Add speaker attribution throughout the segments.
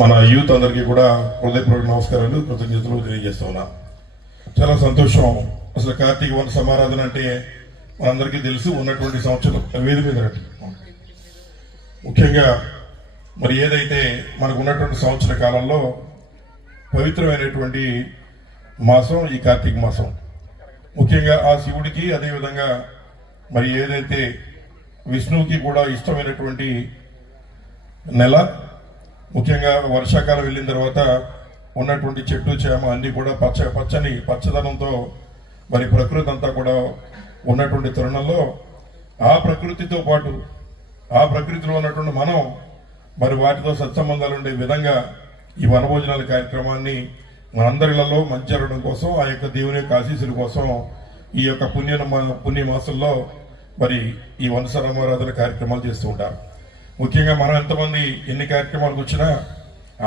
Speaker 1: మన యూత్ అందరికీ కూడా హృదయపూర్వక నమస్కారాలు కృతజ్ఞతలు తెలియజేస్తా ఉన్నా. చాలా సంతోషం. అసలు కార్తీక వన సమారాధన అంటే మనందరికీ తెలుసు ఉన్నటువంటి సంవత్సరం వేది మీద ముఖ్యంగా మరి ఏదైతే మనకు ఉన్నటువంటి సంవత్సర కాలంలో పవిత్రమైనటువంటి మాసం ఈ కార్తీక మాసం. ముఖ్యంగా ఆ శివుడికి అదేవిధంగా మరి ఏదైతే విష్ణువుకి కూడా ఇష్టమైనటువంటి నెల ముఖ్యంగా వర్షాకాలం వెళ్ళిన తర్వాత ఉన్నటువంటి చెట్టు చేమ అన్నీ కూడా పచ్చ పచ్చని పచ్చదనంతో మరి ప్రకృతి అంతా కూడా ఉన్నటువంటి తరుణంలో ఆ ప్రకృతితో పాటు ఆ ప్రకృతిలో ఉన్నటువంటి మనం మరి వాటితో సత్సంబంధాలు ఉండే విధంగా ఈ వనభోజనాల కార్యక్రమాన్ని మనందరిలలో మంచి జరగడం కోసం ఆ యొక్క దేవుని యొక్క ఆశీస్సుల కోసం ఈ యొక్క పుణ్య పుణ్యమాసంలో మరి ఈ వనసరమారాధన కార్యక్రమాలు చేస్తూ ఉంటారు. ముఖ్యంగా మనం ఎంతమంది ఎన్ని కార్యక్రమాలకు వచ్చినా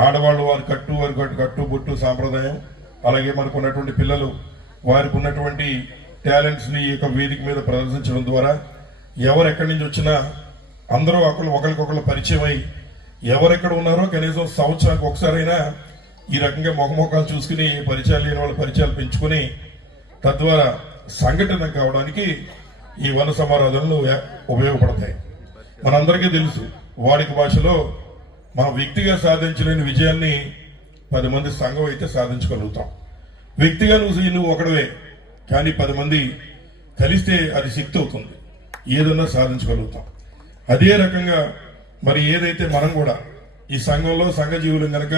Speaker 1: ఆడవాళ్ళు వారి కట్టు వారి కట్టు కట్టు బొట్టు సాంప్రదాయం అలాగే మనకు ఉన్నటువంటి పిల్లలు వారికి ఉన్నటువంటి టాలెంట్స్ని ఈ యొక్క వేదిక మీద ప్రదర్శించడం ద్వారా ఎవరు ఎక్కడి నుంచి వచ్చినా అందరూ ఒకళ్ళు ఒకరికొకరు పరిచయం అయి ఎవరెక్కడ ఉన్నారో కనీసం సంవత్సరానికి ఒకసారైనా ఈ రకంగా మొహమొఖాలు చూసుకుని పరిచయాలు లేని వాళ్ళ పరిచయాలు పెంచుకుని తద్వారా సంఘటన కావడానికి ఈ వన సమారాధనలు ఉపయోగపడతాయి. మనందరికీ తెలుసు వాడిక భాషలో మన వ్యక్తిగా సాధించలేని విజయాన్ని పది మంది సంఘం అయితే సాధించగలుగుతాం. వ్యక్తిగా నువ్వు నువ్వు ఒకడవే కానీ పది మంది కలిస్తే అది శక్తి అవుతుంది. ఏదన్నా సాధించగలుగుతాం. అదే రకంగా మరి ఏదైతే మనం కూడా ఈ సంఘంలో సంఘ జీవులం కనుక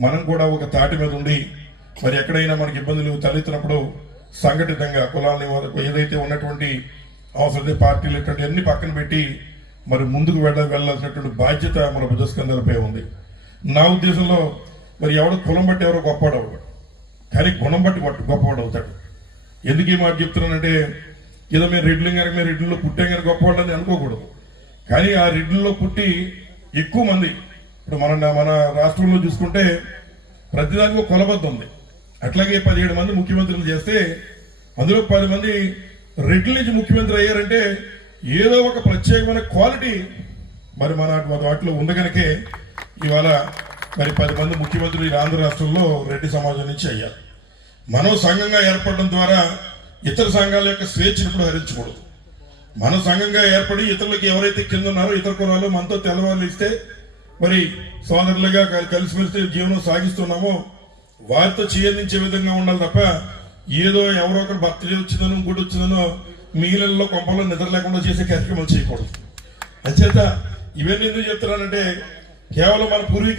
Speaker 1: మనం కూడా ఒక తాటి మీద ఉండి మరి ఎక్కడైనా మనకి ఇబ్బందులు తలెత్తినప్పుడు సంఘటితంగా కులాలని ఏదైతే ఉన్నటువంటి అవసరమైతే పార్టీలు ఇటువంటి అన్ని పక్కన పెట్టి మరి ముందుకు వెళ్ళ వెళ్ళాల్సినటువంటి బాధ్యత మన భుజస్కంధాలపై ఉంది. నా ఉద్దేశంలో మరి ఎవడో కులం బట్టి ఎవరో గొప్పవాడవు కానీ గుణం బట్టి గొప్ప- గొప్పవాడు అవుతాడు. ఎందుకు ఈ మాట చెప్తున్నానంటే ఏదో మేము రెడ్లు కనుక మేము రెడ్లలో పుట్టాం కనుక గొప్పవాడు అని అనుకోకూడదు. కానీ ఆ రెడ్లలో పుట్టి ఎక్కువ మంది ఇప్పుడు మన మన రాష్ట్రంలో చూసుకుంటే ప్రతిదానికి ఒక కొలబద్ద ఉంది. అట్లాగే పదిహేడు మంది ముఖ్యమంత్రులు చేస్తే అందులో పది మంది రెడ్ల నుంచి ముఖ్యమంత్రి అయ్యారంటే ఏదో ఒక ప్రత్యేకమైన క్వాలిటీ మరి మన దాంట్లో వాటిలో ఉంది కనుకే ఇవాళ మరి పది మంది ముఖ్యమంత్రులు ఆంధ్ర రాష్ట్రంలో రెడ్డి సమాజం నుంచి అయ్యారు. మనం సంఘంగా ఏర్పడడం ద్వారా ఇతర సంఘాల యొక్క స్వేచ్ఛను కూడా హరించకూడదు. మన సంఘంగా ఏర్పడి ఇతరులకు ఎవరైతే కింద ఉన్నారో ఇతర కులాలు మనతో తెల్లవాళ్ళు ఇస్తే మరి సోదరులుగా కలిసిమెలిసి జీవనం సాగిస్తున్నామో వారితో చేయందించే విధంగా ఉండాలి తప్ప ఏదో ఎవరో ఒకరు భర్త వచ్చిందనో ఇంకోటి వచ్చిందనో మిగిలినలో కొంపలో నిద్ర లేకుండా చేసే కార్యక్రమాలు చేయకూడదు. అంచేత ఇవన్నీ ఎందుకు చెప్తున్నానంటే కేవలం మన పూర్వీకులు